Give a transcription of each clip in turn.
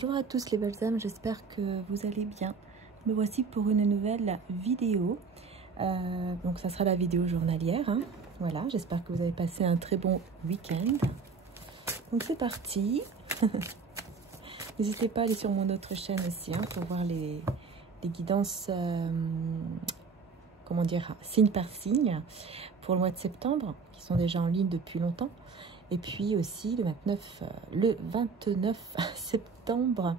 Bonjour à tous les belles âmes, j'espère que vous allez bien. Me voici pour une nouvelle vidéo. Donc ça sera la vidéo journalière. Hein. Voilà, j'espère que vous avez passé un très bon week-end. Donc c'est parti. N'hésitez pas à aller sur mon autre chaîne aussi hein, pour voir les guidances, comment dire, signe par signe pour le mois de septembre, qui sont déjà en ligne depuis longtemps. Et puis aussi le 29 septembre,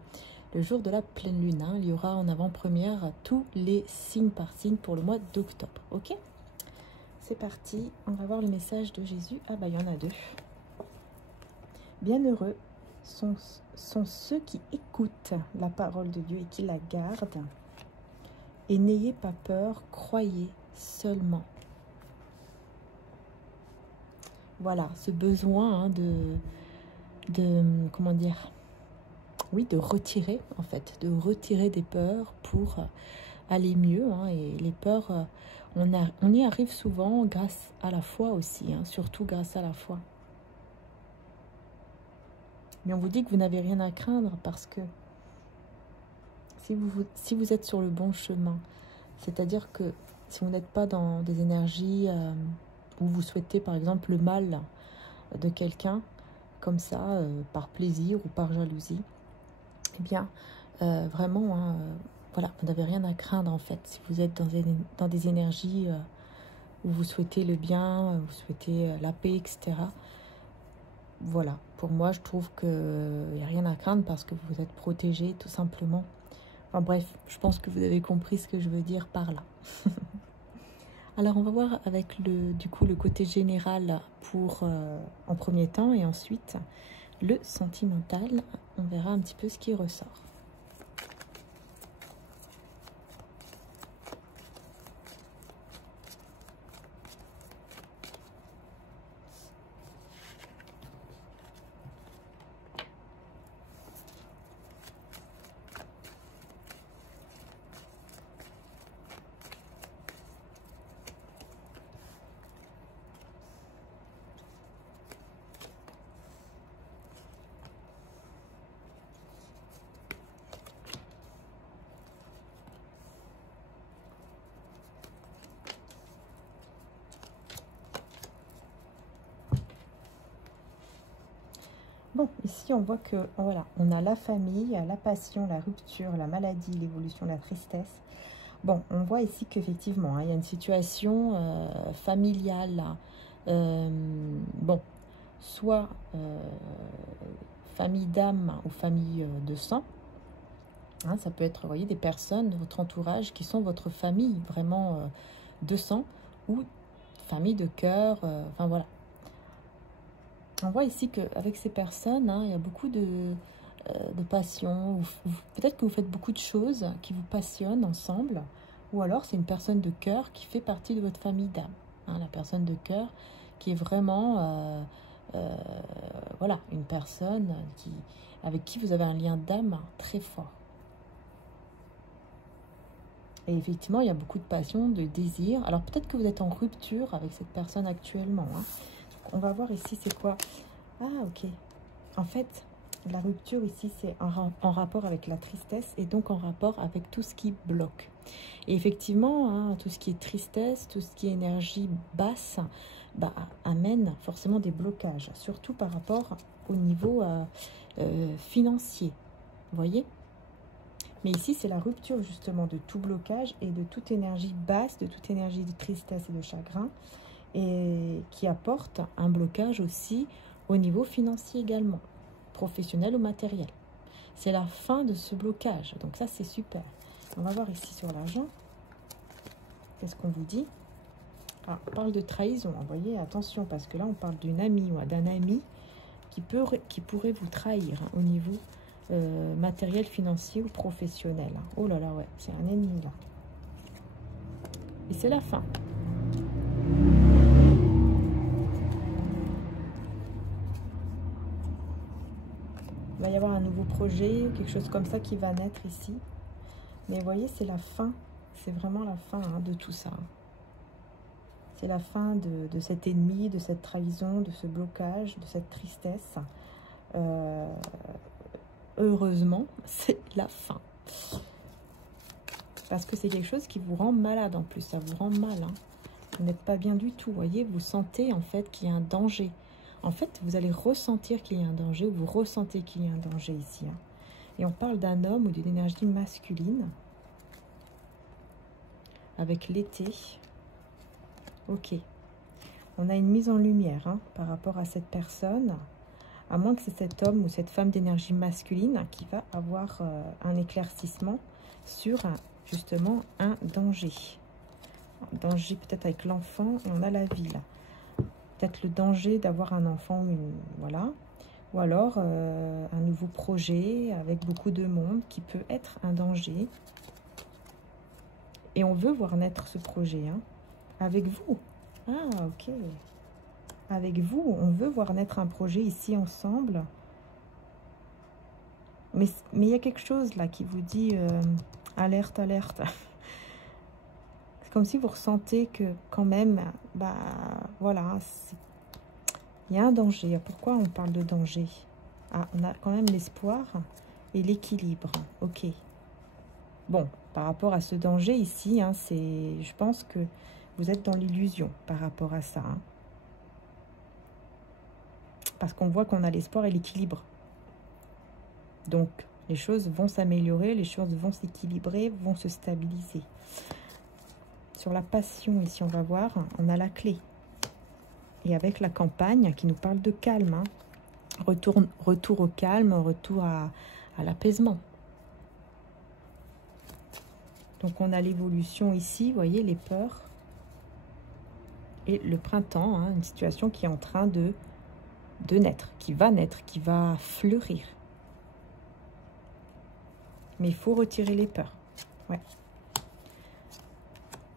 le jour de la pleine lune, hein, il y aura en avant-première tous les signes par signe pour le mois d'octobre. Ok, c'est parti, on va voir le message de Jésus. Ah bah il y en a deux. Bienheureux sont ceux qui écoutent la parole de Dieu et qui la gardent. Et n'ayez pas peur, croyez seulement. Voilà, ce besoin hein, comment dire, oui, de retirer en fait, de retirer des peurs pour aller mieux. Hein, et les peurs, on y arrive souvent grâce à la foi aussi, hein, surtout grâce à la foi. Mais on vous dit que vous n'avez rien à craindre parce que si vous êtes sur le bon chemin, c'est-à-dire que si vous n'êtes pas dans des énergies où vous souhaitez par exemple le mal de quelqu'un, comme ça, par plaisir ou par jalousie, eh bien, vraiment, hein, voilà, vous n'avez rien à craindre en fait. Si vous êtes dans des énergies où vous souhaitez le bien, vous souhaitez la paix, etc. Voilà, pour moi, je trouve qu'il n'y a rien à craindre parce que vous êtes protégé, tout simplement. Enfin bref, je pense que vous avez compris ce que je veux dire par là. Alors, on va voir avec le côté général pour en premier temps et ensuite le sentimental. On verra un petit peu ce qui ressort. Bon, ici on voit que voilà, on a la famille, la passion, la rupture, la maladie, l'évolution, la tristesse. Bon, on voit ici qu'effectivement, hein, il y a une situation familiale. Bon, soit famille d'âme ou famille de sang. Hein, ça peut être, vous voyez, des personnes de votre entourage qui sont votre famille vraiment de sang ou famille de cœur. Enfin voilà. On voit ici qu'avec ces personnes, hein, il y a beaucoup de passion. Peut-être que vous faites beaucoup de choses qui vous passionnent ensemble. Ou alors, c'est une personne de cœur qui fait partie de votre famille d'âme. Hein, la personne de cœur qui est vraiment, voilà, une personne avec qui vous avez un lien d'âme très fort. Et effectivement, il y a beaucoup de passion, de désir. Alors, peut-être que vous êtes en rupture avec cette personne actuellement. Hein. On va voir ici, c'est quoi? Ah, ok. En fait, la rupture ici, c'est en rapport avec la tristesse et donc en rapport avec tout ce qui bloque. Et effectivement, hein, tout ce qui est tristesse, tout ce qui est énergie basse, bah, amène forcément des blocages, surtout par rapport au niveau financier. Vous voyez? Mais ici, c'est la rupture justement de tout blocage et de toute énergie basse, de toute énergie de tristesse et de chagrin, et qui apporte un blocage aussi au niveau financier également, professionnel ou matériel. C'est la fin de ce blocage, donc ça c'est super. On va voir ici sur l'argent, qu'est-ce qu'on vous dit? Ah, on parle de trahison, vous voyez, attention, parce que là on parle d'une amie ou d'un ami qui pourrait vous trahir hein, au niveau matériel, financier ou professionnel. Oh là là, ouais, c'est un ennemi là. Et c'est la fin. Il va y avoir un nouveau projet, quelque chose comme ça qui va naître ici. Mais vous voyez, c'est la fin. C'est vraiment la fin hein, de tout ça. C'est la fin de cet ennemi, de cette trahison, de ce blocage, de cette tristesse. heureusement, c'est la fin. Parce que c'est quelque chose qui vous rend malade en plus, ça vous rend mal. Hein. Vous n'êtes pas bien du tout, voyez, vous sentez en fait qu'il y a un danger. En fait, vous allez ressentir qu'il y a un danger, ou vous ressentez qu'il y a un danger ici. Hein. Et on parle d'un homme ou d'une énergie masculine. Avec l'été. Ok. On a une mise en lumière hein, par rapport à cette personne. À moins que c'est cet homme ou cette femme d'énergie masculine qui va avoir un éclaircissement sur justement un danger. Un danger peut-être avec l'enfant, on a la vie là. Peut-être le danger d'avoir un enfant, voilà. Ou alors un nouveau projet avec beaucoup de monde qui peut être un danger. Et on veut voir naître ce projet, hein, avec vous. Ah, ok. Avec vous, on veut voir naître un projet ici ensemble. Mais il y a quelque chose là qui vous dit alerte, alerte. C'est comme si vous ressentez que quand même, bah voilà, il y a un danger. Pourquoi on parle de danger? Ah, on a quand même l'espoir et l'équilibre. Ok. Bon, par rapport à ce danger ici, hein, je pense que vous êtes dans l'illusion par rapport à ça. Hein. Parce qu'on voit qu'on a l'espoir et l'équilibre. Donc, les choses vont s'améliorer, les choses vont s'équilibrer, vont se stabiliser. Sur la passion, ici, on va voir, on a la clé. Et avec la campagne qui nous parle de calme. Hein. Retour au calme, retour à l'apaisement. Donc, on a l'évolution ici, vous voyez, les peurs. Et le printemps, hein, une situation qui est en train de naître, qui va fleurir. Mais il faut retirer les peurs. Ouais.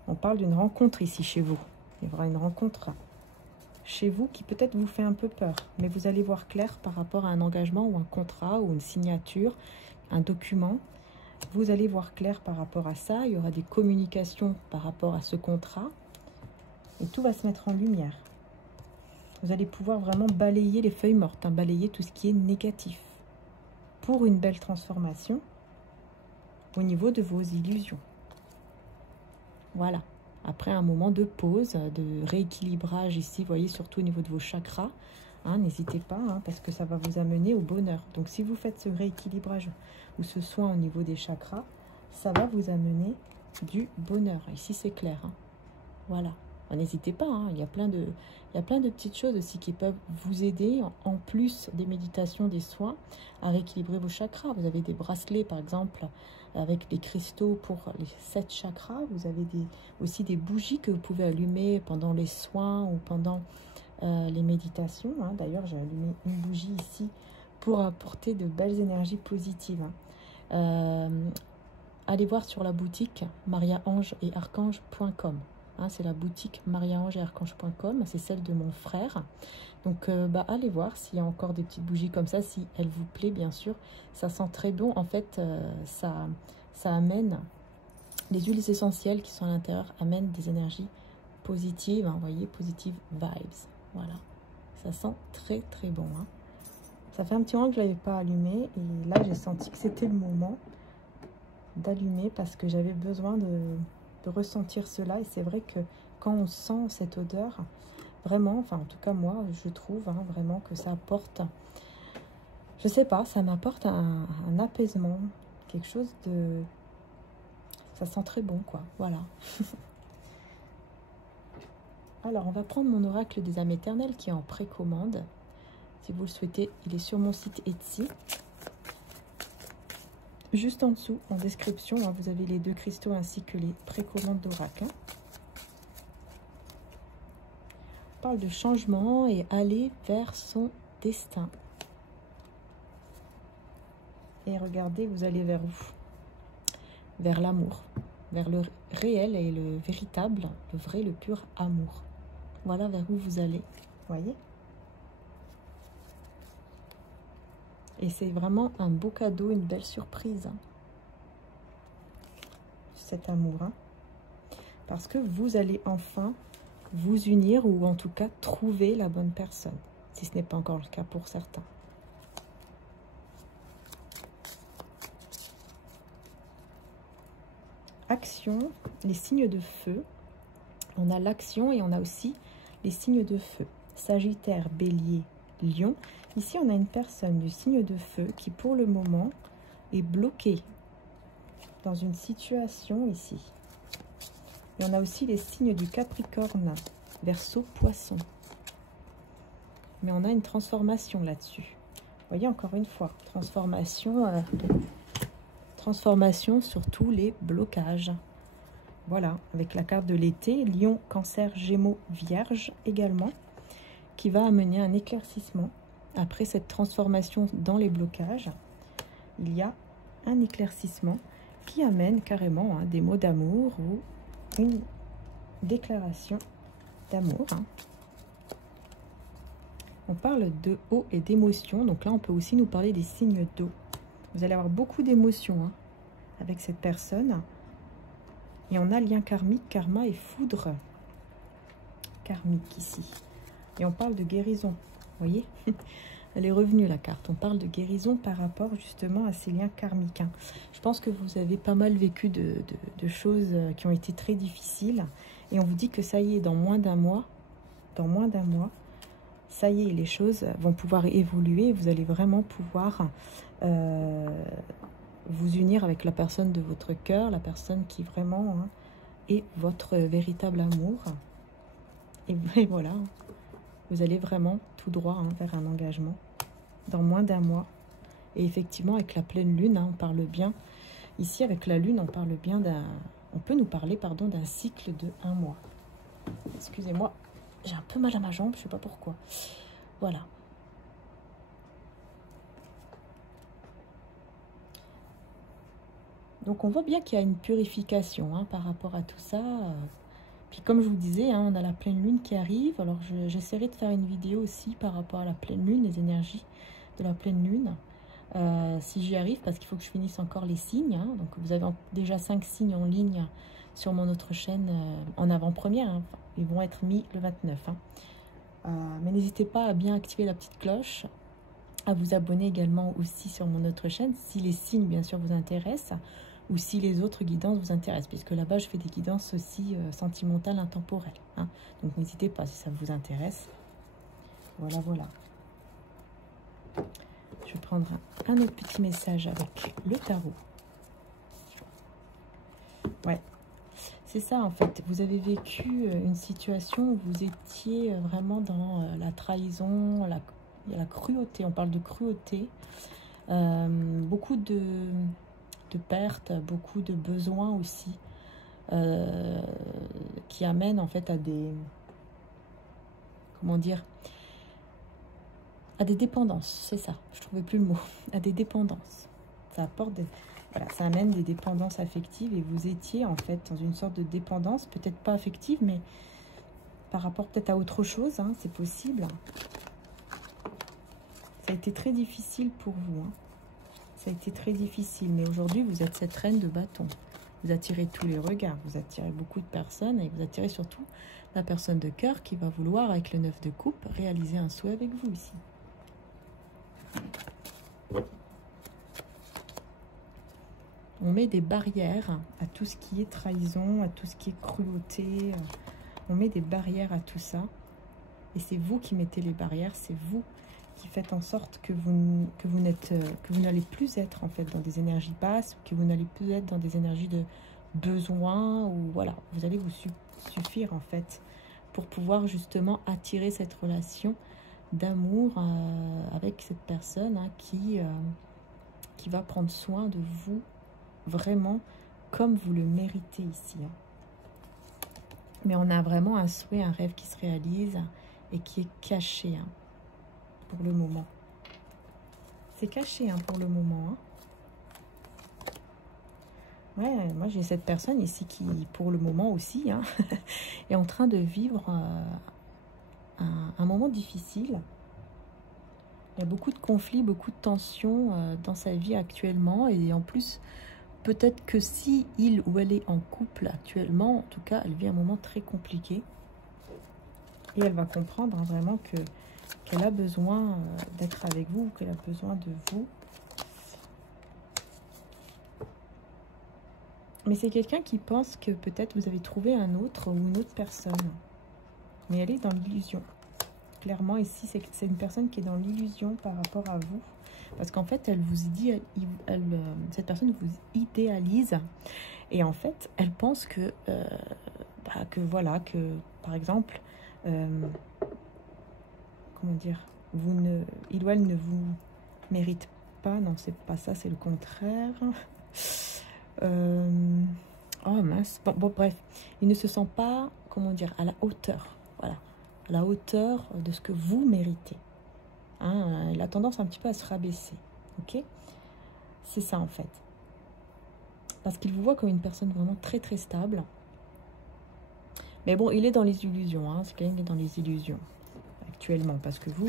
On parle d'une rencontre ici chez vous. Il y aura une rencontre chez vous qui peut-être vous fait un peu peur. Mais vous allez voir clair par rapport à un engagement ou un contrat ou une signature, un document. Vous allez voir clair par rapport à ça. Il y aura des communications par rapport à ce contrat. Et tout va se mettre en lumière. Vous allez pouvoir vraiment balayer les feuilles mortes, hein, balayer tout ce qui est négatif. Pour une belle transformation au niveau de vos illusions. Voilà. Après un moment de pause, de rééquilibrage ici, vous voyez, surtout au niveau de vos chakras. Hein, n'hésitez pas, hein, parce que ça va vous amener au bonheur. Donc, si vous faites ce rééquilibrage ou ce soin au niveau des chakras, ça va vous amener du bonheur. Ici, c'est clair. Hein. Voilà. N'hésitez pas, hein, il y a plein de petites choses aussi qui peuvent vous aider, en plus des méditations, des soins, à rééquilibrer vos chakras. Vous avez des bracelets, par exemple, avec des cristaux pour les 7 chakras. Vous avez aussi des bougies que vous pouvez allumer pendant les soins ou pendant les méditations. Hein. D'ailleurs, j'ai allumé une bougie ici pour apporter de belles énergies positives. Hein. Allez voir sur la boutique mariaangeetarchange.com. Hein, c'est la boutique mariaangeetarchange.com, c'est celle de mon frère. Donc, allez voir s'il y a encore des petites bougies comme ça, si elles vous plaît, bien sûr. Ça sent très bon. En fait, ça amène, les huiles essentielles qui sont à l'intérieur amènent des énergies positives. Hein, vous voyez, positive vibes. Voilà. Ça sent très, très bon. Hein. Ça fait un petit moment que je ne l'avais pas allumé. Et là, j'ai senti que c'était le moment d'allumer parce que j'avais besoin de ressentir cela. Et c'est vrai que quand on sent cette odeur, vraiment, enfin en tout cas moi je trouve hein, vraiment que ça apporte, je sais pas, ça m'apporte un apaisement, quelque chose de, ça sent très bon quoi, voilà. Alors on va prendre mon oracle des âmes éternelles qui est en précommande. Si vous le souhaitez, il est sur mon site Etsy. Juste en dessous, en description, hein, vous avez les 2 cristaux ainsi que les précommandes d'oracle. Hein. On parle de changement et aller vers son destin. Et regardez, vous allez vers où? Vers l'amour, vers le réel et le véritable, le vrai, le pur amour. Voilà vers où vous allez, voyez? Et c'est vraiment un beau cadeau, une belle surprise. Hein. Cet amour. Hein. Parce que vous allez enfin vous unir ou en tout cas trouver la bonne personne. Si ce n'est pas encore le cas pour certains. action, les signes de feu. On a l'action et on a aussi les signes de feu. Sagittaire, Bélier, Lion. Ici, on a une personne du signe de feu qui, pour le moment, est bloquée dans une situation ici. Et on a aussi les signes du Capricorne, Verseau, Poisson. Mais on a une transformation là-dessus. Vous voyez, encore une fois, transformation sur tous les blocages. Voilà, avec la carte de l'été, Lion, Cancer, Gémeaux, Vierge également, qui va amener un éclaircissement. Après cette transformation dans les blocages, il y a un éclaircissement qui amène carrément des mots d'amour ou une déclaration d'amour. On parle de eau et d'émotion, donc là on peut aussi nous parler des signes d'eau. Vous allez avoir beaucoup d'émotions avec cette personne. Et on a lien karmique, karma et foudre karmique ici. Et on parle de guérison, vous voyez. Elle est revenue la carte. On parle de guérison par rapport justement à ces liens karmiques. Je pense que vous avez pas mal vécu de choses qui ont été très difficiles. Et on vous dit que ça y est, dans moins d'un mois, ça y est, les choses vont pouvoir évoluer. Vous allez vraiment pouvoir vous unir avec la personne de votre cœur, la personne qui vraiment est votre véritable amour. Et voilà, vous allez vraiment tout droit vers un engagement dans moins d'un mois. Et effectivement, avec la pleine lune, on parle bien. Ici, avec la lune, on parle bien d'un... On peut nous parler, pardon, d'un cycle de 1 mois. Excusez-moi, j'ai un peu mal à ma jambe, je ne sais pas pourquoi. Voilà. Donc on voit bien qu'il y a une purification par rapport à tout ça. Puis comme je vous disais, on a la pleine lune qui arrive. Alors j'essaierai de faire une vidéo aussi par rapport à la pleine lune, les énergies de la pleine lune. Si j'y arrive, parce qu'il faut que je finisse encore les signes. Donc vous avez déjà 5 signes en ligne sur mon autre chaîne en avant-première. Ils vont être mis le 29. Mais n'hésitez pas à bien activer la petite cloche, à vous abonner également aussi sur mon autre chaîne, si les signes bien sûr vous intéressent, ou si les autres guidances vous intéressent, puisque là-bas je fais des guidances aussi sentimentales, intemporelles. Donc n'hésitez pas si ça vous intéresse. Voilà, voilà. Je vais prendre un autre petit message avec le tarot. Ouais, c'est ça en fait. Vous avez vécu une situation où vous étiez vraiment dans la trahison, la cruauté. On parle de cruauté. Beaucoup de pertes, beaucoup de besoins aussi, qui amènent en fait à des... Comment dire ? À des dépendances, c'est ça, je ne trouvais plus le mot, à des dépendances. Ça apporte des, voilà, ça amène des dépendances affectives et vous étiez en fait dans une sorte de dépendance, peut-être pas affective, mais par rapport peut-être à autre chose, c'est possible. Ça a été très difficile pour vous, ça a été très difficile, mais aujourd'hui vous êtes cette reine de bâton. Vous attirez tous les regards, vous attirez beaucoup de personnes et vous attirez surtout la personne de cœur qui va vouloir, avec le 9 de coupe, réaliser un souhait avec vous ici. On met des barrières à tout ce qui est trahison, à tout ce qui est cruauté. On met des barrières à tout ça. Et c'est vous qui mettez les barrières, c'est vous qui faites en sorte que vous n'allez plus être en fait dans des énergies basses, que vous n'allez plus être dans des énergies de besoin, ou voilà, vous allez vous suffire en fait pour pouvoir justement attirer cette relation d'amour avec cette personne qui va prendre soin de vous vraiment comme vous le méritez ici. Mais on a vraiment un souhait, un rêve qui se réalise et qui est caché pour le moment. C'est caché pour le moment. Ouais, moi j'ai cette personne ici qui, pour le moment aussi, est en train de vivre un moment difficile. Il y a beaucoup de conflits, beaucoup de tensions dans sa vie actuellement. Et en plus, peut-être que si il ou elle est en couple actuellement, en tout cas, elle vit un moment très compliqué. Et elle va comprendre vraiment qu'elle a besoin d'être avec vous, qu'elle a besoin de vous. Mais c'est quelqu'un qui pense que peut-être vous avez trouvé un autre ou une autre personne. Mais elle est dans l'illusion. Clairement, ici, c'est une personne qui est dans l'illusion par rapport à vous. Parce qu'en fait, elle vous dit, cette personne vous idéalise. Et en fait, elle pense que, voilà, que par exemple, comment dire, il ou elle ne vous mérite pas. Non, c'est pas ça, c'est le contraire. Oh mince. Bon, bref, il ne se sent pas, comment dire, à la hauteur. Voilà, à la hauteur de ce que vous méritez. Hein, il a tendance un petit peu à se rabaisser. Ok, c'est ça en fait. Parce qu'il vous voit comme une personne vraiment très très stable. Mais bon, il est dans les illusions. Hein, c'est quelqu'un qui est dans les illusions actuellement. Parce que vous,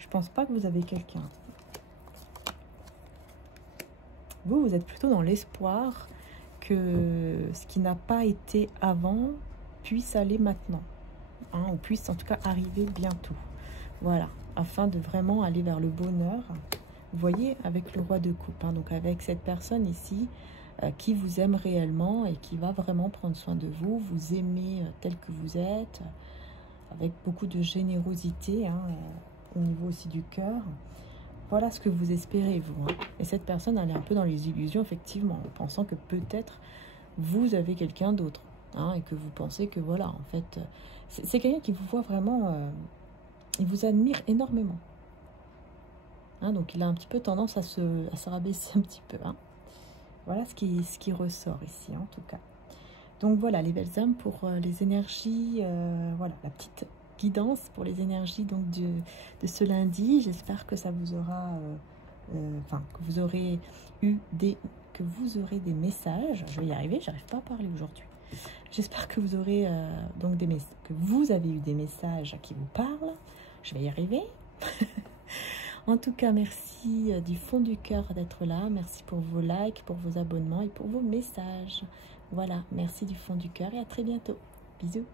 je pense pas que vous avez quelqu'un. Vous êtes plutôt dans l'espoir que ce qui n'a pas été avant puisse aller maintenant. Hein, ou puisse en tout cas arriver bientôt. Voilà, afin de vraiment aller vers le bonheur. Vous voyez, avec le roi de coupe. Hein, donc avec cette personne ici qui vous aime réellement et qui va vraiment prendre soin de vous. Vous aimez tel que vous êtes, avec beaucoup de générosité, hein, au niveau aussi du cœur. Voilà ce que vous espérez, vous. Hein. Et cette personne, elle est un peu dans les illusions, effectivement, en pensant que peut-être vous avez quelqu'un d'autre. Hein, et que vous pensez que, voilà, en fait, c'est quelqu'un qui vous voit vraiment... il vous admire énormément. Hein, donc, il a un petit peu tendance à se rabaisser un petit peu. Hein. Voilà ce qui ressort ici, en tout cas. Donc, voilà, les belles âmes pour les énergies. Voilà, la petite guidance pour les énergies donc de ce lundi. J'espère que ça vous aura... Enfin, que vous aurez eu des messages. Je vais y arriver, j'arrive pas à parler aujourd'hui. J'espère que vous aurez donc que vous avez eu des messages qui vous parlent. Je vais y arriver. En tout cas, merci du fond du cœur d'être là. Merci pour vos likes, pour vos abonnements et pour vos messages. Voilà, merci du fond du cœur et à très bientôt. Bisous.